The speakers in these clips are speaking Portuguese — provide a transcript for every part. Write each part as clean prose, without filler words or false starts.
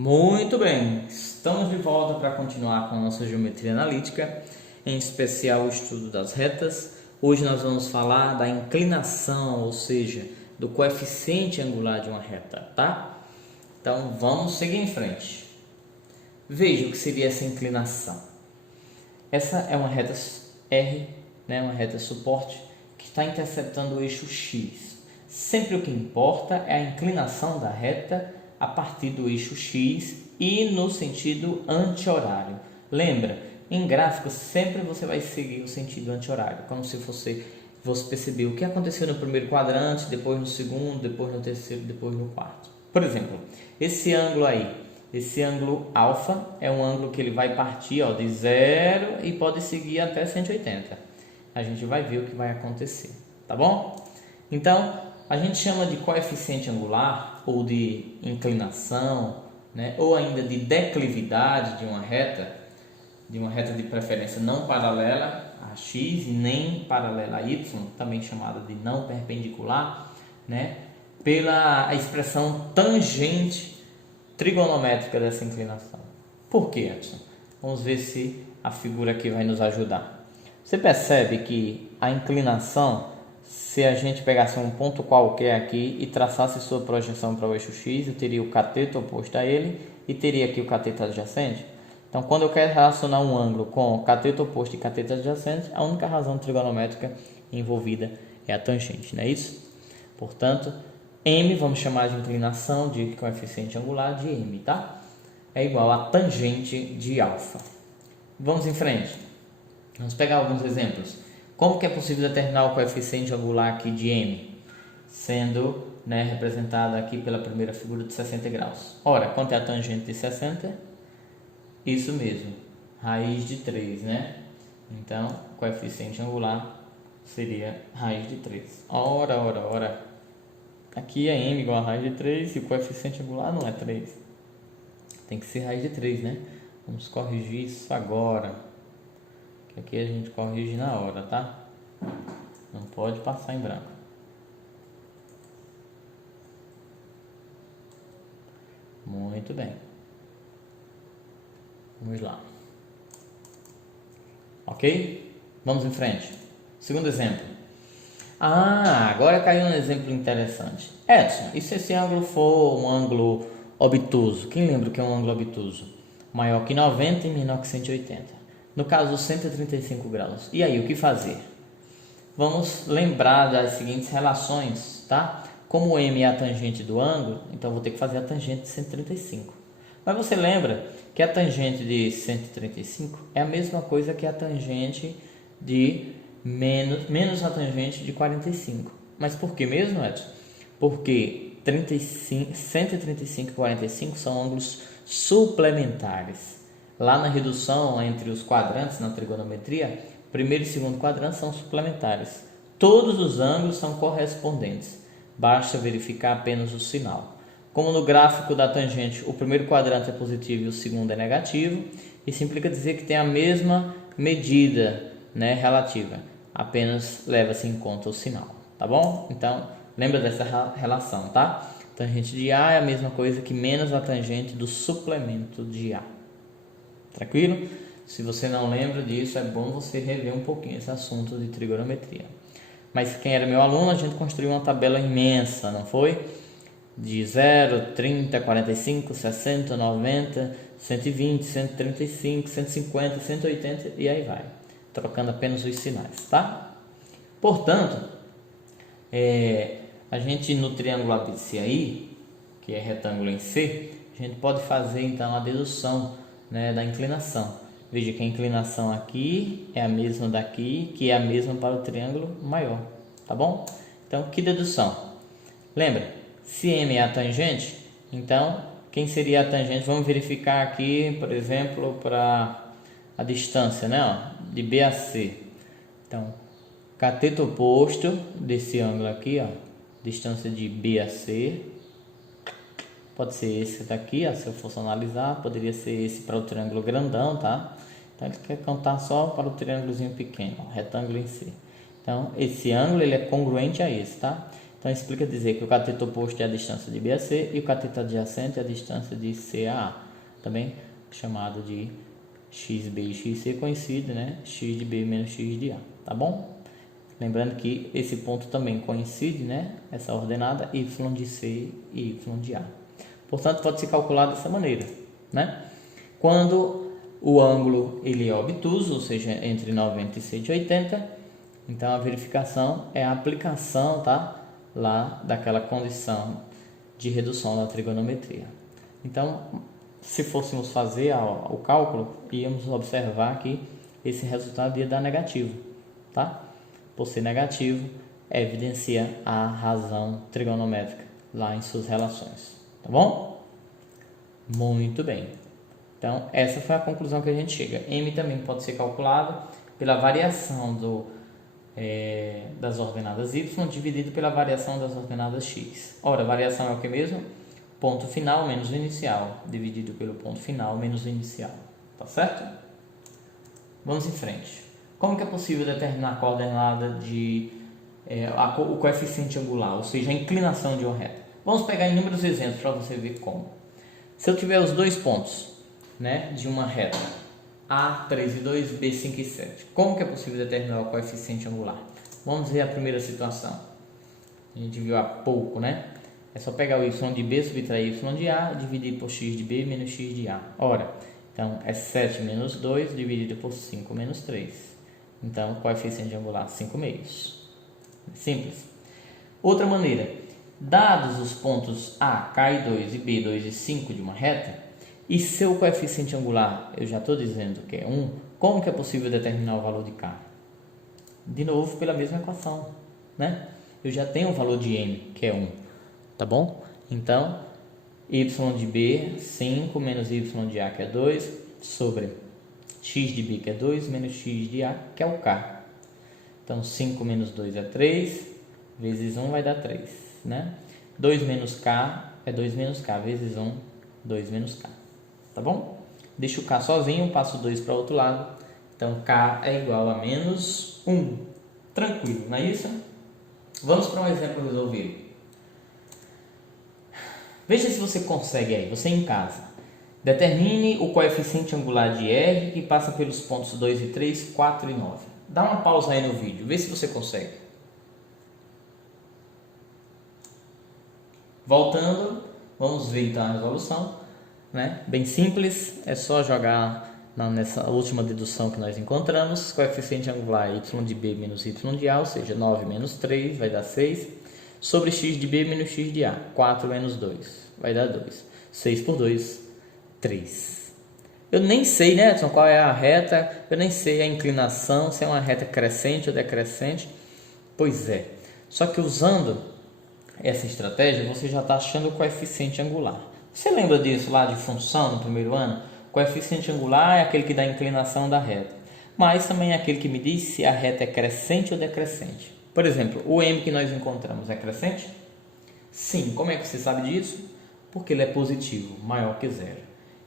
Muito bem, estamos de volta para continuar com a nossa geometria analítica, em especial o estudo das retas. Hoje nós vamos falar da inclinação, ou seja, do coeficiente angular de uma reta, tá? Então vamos seguir em frente. Veja o que seria essa inclinação. Essa é uma reta R, né, uma reta suporte, que está interceptando o eixo X. Sempre o que importa é a inclinação da reta a partir do eixo X e no sentido anti-horário. Lembra, em gráficos sempre você vai seguir o sentido anti-horário, como se você perceber o que aconteceu no primeiro quadrante, depois no segundo, depois no terceiro, depois no quarto. Por exemplo, esse ângulo aí, esse ângulo alfa é um ângulo que ele vai partir de 0 e pode seguir até 180. A gente vai ver o que vai acontecer, tá bom? Então, a gente chama de coeficiente angular ou de inclinação, né, ou ainda de declividade de uma reta de preferência não paralela a x e nem paralela a y, também chamada de não perpendicular, né, pela expressão tangente trigonométrica dessa inclinação. Por quê, Edson? Vamos ver se a figura aqui vai nos ajudar. Você percebe que a inclinação, se a gente pegasse um ponto qualquer aqui e traçasse sua projeção para o eixo X, eu teria o cateto oposto a ele e teria aqui o cateto adjacente. Então, quando eu quero relacionar um ângulo com cateto oposto e cateto adjacente, a única razão trigonométrica envolvida é a tangente, não é isso? Portanto, M, vamos chamar de inclinação de coeficiente angular de M, tá? É igual a tangente de alfa. Vamos em frente. Vamos pegar alguns exemplos. Como que é possível determinar o coeficiente angular aqui de M? Sendo representado aqui pela primeira figura de 60 graus. Ora, quanto é a tangente de 60? Isso mesmo, raiz de 3, né? Então, coeficiente angular seria raiz de 3. Ora. Aqui é M igual a raiz de 3 e o coeficiente angular não é 3. Tem que ser raiz de 3, né? Vamos corrigir isso agora. Que aqui a gente corrige na hora, tá? Não pode passar em branco. Muito bem. Vamos lá. Ok? Vamos em frente. Segundo exemplo. Agora caiu um exemplo interessante. Edson, e se esse ângulo for um ângulo obtuso? Quem lembra o que é um ângulo obtuso? Maior que 90 e menor que 180. No caso, 135 graus. E aí, o que fazer? Vamos lembrar das seguintes relações, tá? Como M é a tangente do ângulo, então vou ter que fazer a tangente de 135. Mas você lembra que a tangente de 135 é a mesma coisa que a tangente de menos a tangente de 45. Mas por que mesmo, Edson? Porque 135 e 45 são ângulos suplementares. Lá na redução entre os quadrantes na trigonometria, primeiro e segundo quadrante são suplementares. Todos os ângulos são correspondentes. Basta verificar apenas o sinal. Como no gráfico da tangente o primeiro quadrante é positivo e o segundo é negativo, isso implica dizer que tem a mesma medida, relativa. Apenas leva-se em conta o sinal, tá bom? Então, lembra dessa relação, tá? Tangente de A é a mesma coisa que menos a tangente do suplemento de A. Tranquilo? Se você não lembra disso, é bom você rever um pouquinho esse assunto de trigonometria. Mas quem era meu aluno, a gente construiu uma tabela imensa, não foi? De 0, 30, 45, 60, 90, 120, 135, 150, 180 e aí vai. Trocando apenas os sinais, tá? Portanto, a gente no triângulo ABCI, que é retângulo em C, a gente pode fazer então a dedução, da inclinação. Veja que a inclinação aqui é a mesma daqui, que é a mesma para o triângulo maior, tá bom? Então, que dedução? Lembra? Se M é a tangente, então quem seria a tangente? Vamos verificar aqui, por exemplo, para a distância, de B a C. Então, cateto oposto desse ângulo aqui, distância de B a C, pode ser esse daqui, se eu fosse analisar, poderia ser esse para o triângulo grandão, tá? Então, ele quer contar só para o triângulozinho pequeno, retângulo em C. Então, esse ângulo ele é congruente a esse, tá? Então explica dizer que o cateto oposto é a distância de B a C e o cateto adjacente é a distância de C a A, também chamado de XB e XC, conhecido, né? X de B menos X de A, tá bom? Lembrando que esse ponto também coincide, né? Essa ordenada Y de C e Y de A. Portanto, pode ser calculado dessa maneira, né? Quando o ângulo ele é obtuso, ou seja, entre 90 e 180, então a verificação é a aplicação, tá? Lá daquela condição de redução da trigonometria. Então, se fôssemos fazer o cálculo, íamos observar que esse resultado ia dar negativo, tá? Por ser negativo, evidencia a razão trigonométrica lá em suas relações, tá bom? Muito bem. Então, essa foi a conclusão que a gente chega. M também pode ser calculado pela variação das ordenadas Y dividido pela variação das ordenadas X. Ora, a variação é o que mesmo? Ponto final menos o inicial, dividido pelo ponto final menos o inicial. Tá certo? Vamos em frente. Como que é possível determinar a coordenada o coeficiente angular, ou seja, a inclinação de uma reta? Vamos pegar inúmeros exemplos para você ver como. Se eu tiver os dois pontos, né, de uma reta, A3 e 2, B5 e 7, como que é possível determinar o coeficiente angular? Vamos ver a primeira situação. A gente viu há pouco, né? É só pegar o y de B, subtrair y de A, dividir por x de B menos x de A. Ora, então é 7 menos 2 dividido por 5 menos 3. Então, coeficiente angular 5 meios. Simples. Outra maneira, dados os pontos A, K e 2 e B, 2 e 5 de uma reta, e seu coeficiente angular, eu já estou dizendo que é 1, como que é possível determinar o valor de K? De novo, pela mesma equação, né? Eu já tenho o valor de M, que é 1, tá bom? Então, y de B, 5, menos y de A, que é 2, sobre x de B, que é 2, menos x de A, que é o K. Então, 5 menos 2 é 3, vezes 1 vai dar 3, né? 2 menos K é 2 menos K, vezes 1, 2 menos K. Tá bom? Deixo o K sozinho, passo 2 para o outro lado. Então, K é igual a menos 1. Tranquilo, não é isso? Vamos para um exemplo resolvido. Veja se você consegue aí, você em casa. Determine o coeficiente angular de R que passa pelos pontos 2 e 3, 4 e 9. Dá uma pausa aí no vídeo, vê se você consegue. Voltando, vamos ver então a resolução. Né? Bem simples, é só jogar nessa última dedução que nós encontramos, coeficiente angular y de B menos y de A, ou seja, 9 menos 3 vai dar 6, sobre x de B menos x de A, 4 menos 2 vai dar 2, 6 por 2, 3. Eu nem sei, né, Edson, qual é a reta, eu nem sei a inclinação, se é uma reta crescente ou decrescente, pois é, só que usando essa estratégia, você já está achando o coeficiente angular. Você lembra disso lá de função no primeiro ano? O coeficiente angular é aquele que dá a inclinação da reta, mas também é aquele que me diz se a reta é crescente ou decrescente. Por exemplo, o m que nós encontramos é crescente? Sim. Como é que você sabe disso? Porque ele é positivo, maior que zero.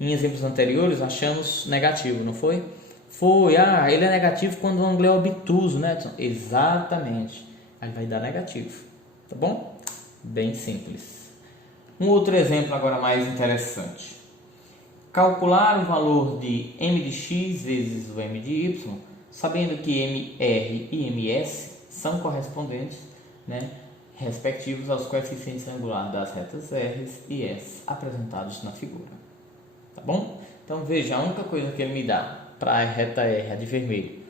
Em exemplos anteriores achamos negativo, não foi? Foi, ele é negativo quando o ângulo é obtuso, né, Edson? Exatamente. Aí vai dar negativo, tá bom? Bem simples. Um outro exemplo agora mais interessante. Calcular o valor de m de x vezes o m de y, sabendo que mr e ms são correspondentes, né, respectivos aos coeficientes angulares das retas r e s apresentados na figura. Tá bom? Então veja, a única coisa que ele me dá para a reta r, a de vermelho,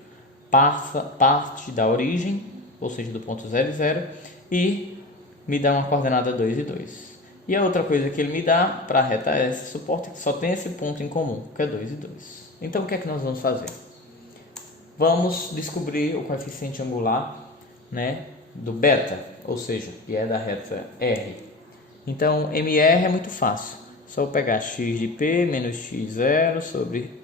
parte da origem, ou seja, do ponto 0 e 0, e me dá uma coordenada 2 e 2. E a outra coisa que ele me dá para a reta S, suporta que só tem esse ponto em comum, que é 2 e 2. Então, o que é que nós vamos fazer? Vamos descobrir o coeficiente angular, né, do beta, ou seja, que é da reta R. Então, MR é muito fácil. Só eu pegar x de P menos x0 sobre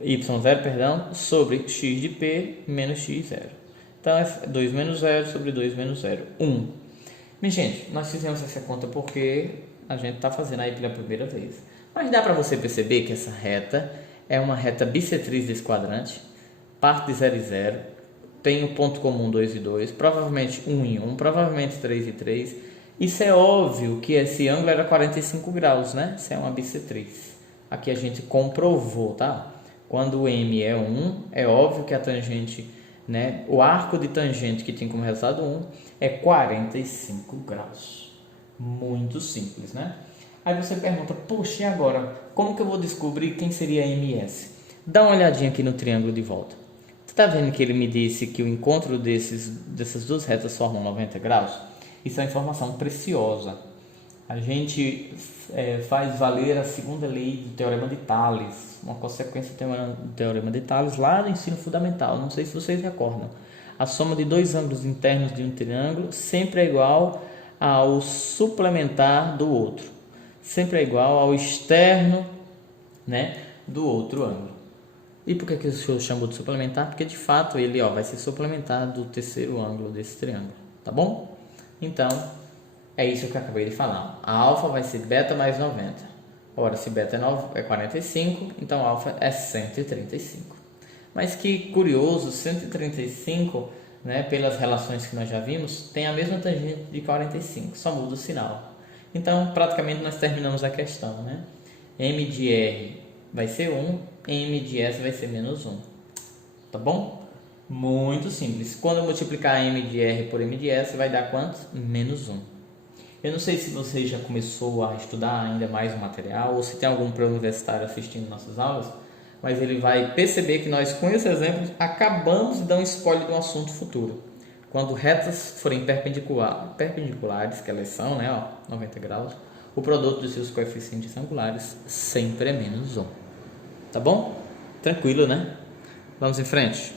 y0, perdão, sobre x de P menos x0. Então, é 2 menos 0 sobre 2 menos 0, 1. Minha gente, nós fizemos essa conta porque a gente está fazendo aí pela primeira vez. Mas dá para você perceber que essa reta é uma reta bissetriz desse quadrante, parte de 0 e 0, tem o ponto comum 2 e 2, provavelmente 1 e 1, provavelmente 3 e 3. Isso é óbvio que esse ângulo era 45 graus, né? Isso é uma bissetriz. Aqui a gente comprovou, tá? Quando o M é 1, é óbvio que a tangente, né? O arco de tangente que tem como resultado 1 é 45 graus. Muito simples, né? Aí você pergunta, poxa, e agora? Como que eu vou descobrir quem seria MS? Dá uma olhadinha aqui no triângulo de volta. Você está vendo que ele me disse que o encontro dessas duas retas formam 90 graus? Isso é uma informação preciosa. A gente faz valer a segunda lei do Teorema de Tales, uma consequência do Teorema de Tales lá no ensino fundamental. Não sei se vocês recordam. A soma de dois ângulos internos de um triângulo sempre é igual ao suplementar do outro. Sempre é igual ao externo, né, do outro ângulo. E por que o senhor chamou de suplementar? Porque de fato ele vai ser suplementar do terceiro ângulo desse triângulo, tá bom? Então, é isso que eu acabei de falar. A alfa vai ser beta mais 90. Ora, se beta é 45, então alfa é 135. Mas que curioso, 135, né, pelas relações que nós já vimos, tem a mesma tangente de 45, só muda o sinal. Então, praticamente nós terminamos a questão, né? M de R vai ser 1, M de S vai ser menos 1. Tá bom? Muito simples. Quando eu multiplicar M de R por M de S, vai dar quanto? Menos 1. Eu não sei se você já começou a estudar ainda mais o material, ou se tem algum pré-universitário assistindo nossas aulas, mas ele vai perceber que nós, com esses exemplos, acabamos de dar um spoiler de um assunto futuro. Quando retas forem perpendiculares, que elas são, né, 90 graus, o produto dos seus coeficientes angulares sempre é menos 1. Tá bom? Tranquilo, né? Vamos em frente.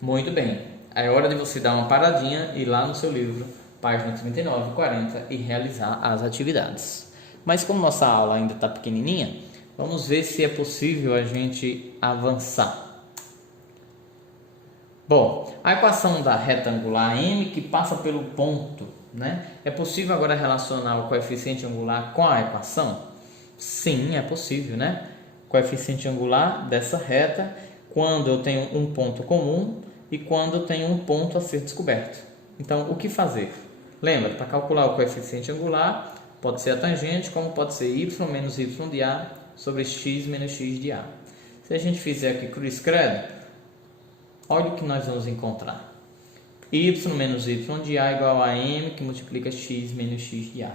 Muito bem. É hora de você dar uma paradinha e ir lá no seu livro, página 39 e 40, e realizar as atividades. Mas como nossa aula ainda está pequenininha, vamos ver se é possível a gente avançar. Bom, a equação da reta angular M que passa pelo ponto, né? É possível agora relacionar o coeficiente angular com a equação? Sim, é possível, né? Coeficiente angular dessa reta quando eu tenho um ponto comum e quando eu tenho um ponto a ser descoberto. Então, o que fazer? Lembra, para calcular o coeficiente angular, pode ser a tangente, como pode ser y menos y de A sobre x menos x de A. Se a gente fizer aqui cruz credo, olha o que nós vamos encontrar. Y menos y de A igual a M que multiplica x menos x de A.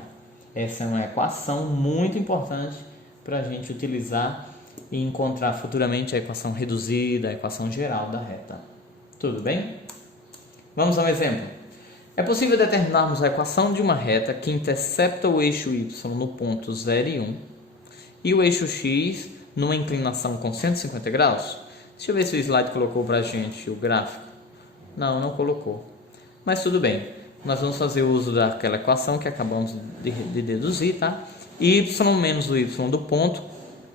Essa é uma equação muito importante para a gente utilizar e encontrar futuramente a equação reduzida, a equação geral da reta. Tudo bem? Vamos a um exemplo. É possível determinarmos a equação de uma reta que intercepta o eixo y no ponto 0 e 1 e o eixo x numa inclinação com 150 graus? Deixa eu ver se o slide colocou para a gente o gráfico. Não colocou. Mas tudo bem. Nós vamos fazer uso daquela equação que acabamos de deduzir, tá? Y menos o y do ponto,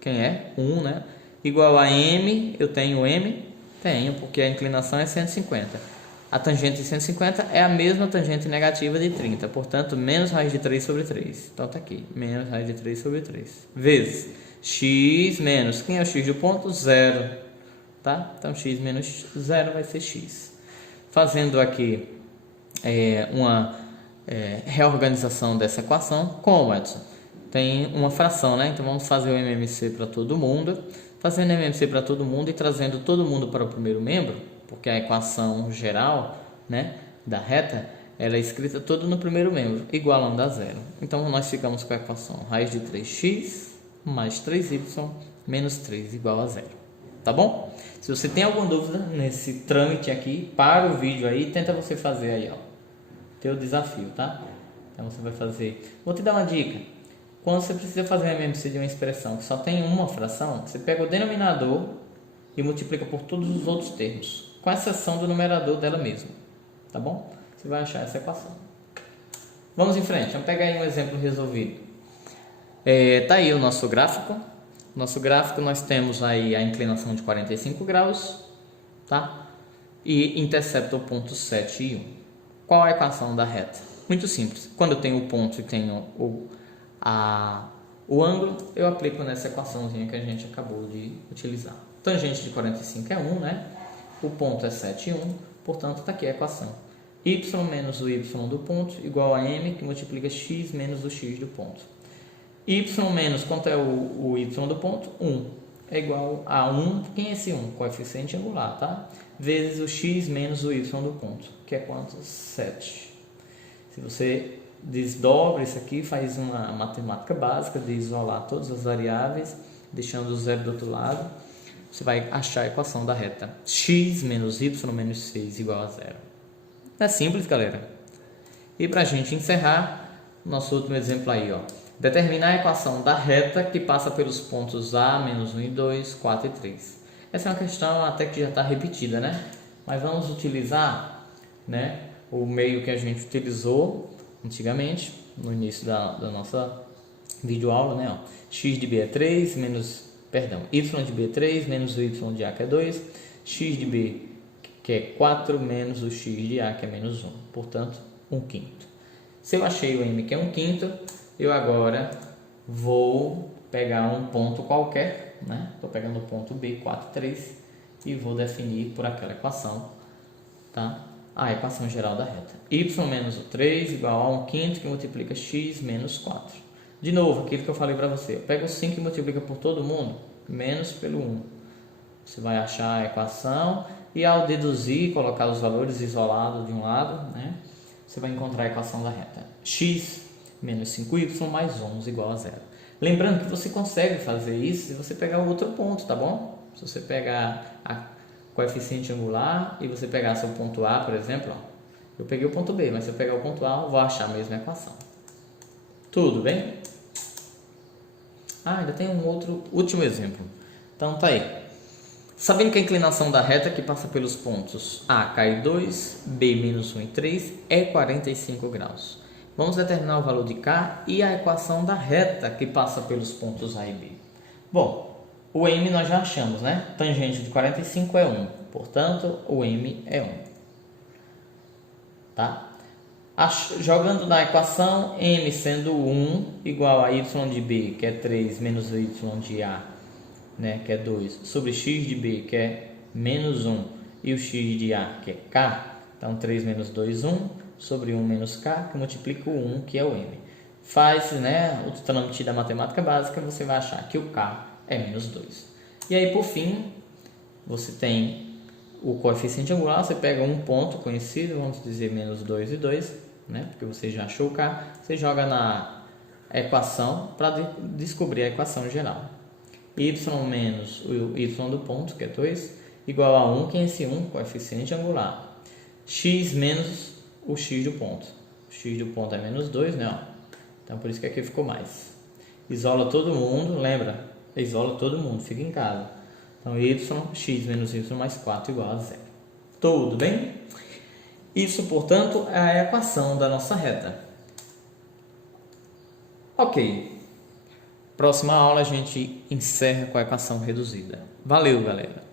quem é? 1, né? Igual a m, eu tenho m? Tenho, porque a inclinação é 150. A tangente de 150 é a mesma tangente negativa de 30, portanto, menos raiz de 3 sobre 3. Então, tá aqui, menos raiz de 3 sobre 3. Vezes x menos, quem é o x do ponto? 0. Tá? Então, x menos 0 vai ser x. Fazendo aqui uma reorganização dessa equação, como, Edson? Tem uma fração, né? Então, vamos fazer o MMC para todo mundo. Fazendo MMC para todo mundo e trazendo todo mundo para o primeiro membro, porque a equação geral, né, da reta, ela é escrita toda no primeiro membro, igualando a zero. Então, nós ficamos com a equação raiz de 3x mais 3y menos 3 igual a zero. Tá bom? Se você tem alguma dúvida nesse trâmite aqui, para o vídeo aí, tenta você fazer aí, ó. Teu desafio, tá? Então, você vai fazer... Vou te dar uma dica. Quando você precisa fazer um MMC de uma expressão que só tem uma fração, você pega o denominador e multiplica por todos os outros termos, com exceção do numerador dela mesma. Tá bom? Você vai achar essa equação. Vamos em frente. Vamos pegar aí um exemplo resolvido. Tá aí o nosso gráfico. Nosso gráfico, nós temos aí a inclinação de 45 graus, tá? E intercepta o ponto 7 e 1. Qual a equação da reta? Muito simples. Quando eu tenho o ponto e tenho o ângulo, eu aplico nessa equaçãozinha que a gente acabou de utilizar. Tangente de 45 é 1, né? o ponto é 7, 1, portanto está aqui a equação. Y menos o y do ponto igual a m que multiplica x menos o x do ponto. Y menos, quanto é o y do ponto? 1. É igual a 1, quem é esse 1? Coeficiente angular, tá? Vezes o x menos o y do ponto, que é quanto? 7. Se você desdobra isso aqui, faz uma matemática básica de isolar todas as variáveis, deixando o zero do outro lado, você vai achar a equação da reta x menos y menos 6 igual a 0. É simples, galera. E para a gente encerrar, nosso último exemplo aí, ó. Determinar a equação da reta que passa pelos pontos A, menos 1 e 2, 4 e 3. Essa é uma questão até que já está repetida, né? Mas vamos utilizar, né, o meio que a gente utilizou antigamente, no início da nossa videoaula, né? Ó. X de B é 3, Y de B é 3, menos o Y de A que é 2, X de B que é 4, menos o X de A que é menos 1, portanto, 1/5. Se eu achei o M que é 1/5, eu agora vou pegar um ponto qualquer, né? Estou pegando o ponto B, 4, 3, e vou definir por aquela equação, tá? A equação geral da reta. Y menos o 3 igual a 1/5 que multiplica x menos 4. De novo, aquilo que eu falei para você. Eu pego o 5 e multiplica por todo mundo, menos pelo 1. Você vai achar a equação e ao deduzir, colocar os valores isolados de um lado, né? Você vai encontrar a equação da reta. X menos 5y mais 11 igual a 0. Lembrando que você consegue fazer isso se você pegar o outro ponto, tá bom? Se você pegar a coeficiente angular e você pegar seu ponto A, por exemplo, ó, eu peguei o ponto B, mas se eu pegar o ponto A, eu vou achar a mesma equação. Tudo bem? Ainda tem um outro último exemplo. Então tá aí. Sabendo que a inclinação da reta que passa pelos pontos A cai 2, B menos 1 e 3 é 45 graus. Vamos determinar o valor de K e a equação da reta que passa pelos pontos A e B. Bom, o M nós já achamos, né? Tangente de 45 é 1, portanto, o M é 1. Tá? Jogando na equação, M sendo 1 igual a Y de B, que é 3, menos Y de A, né, que é 2, sobre X de B, que é menos 1, e o X de A, que é K. Então, 3 menos 2, 1. Sobre 1 menos K, que multiplica o 1, que é o M. Faz, né, o trâmite da matemática básica, você vai achar que o K é menos 2. E aí, por fim, você tem o coeficiente angular, você pega um ponto conhecido, vamos dizer menos 2 e 2, né, porque você já achou o K, você joga na equação para descobrir a equação geral. Y menos o Y do ponto, que é 2, igual a 1, que é esse 1, coeficiente angular. X menos o x do ponto. O x do ponto é menos 2, né? Ó. Então, por isso que aqui ficou mais. Isola todo mundo, lembra? Isola todo mundo, fica em casa. Então, x menos y mais 4 igual a 0. Tudo bem? Isso, portanto, é a equação da nossa reta. Ok. Próxima aula a gente encerra com a equação reduzida. Valeu, galera!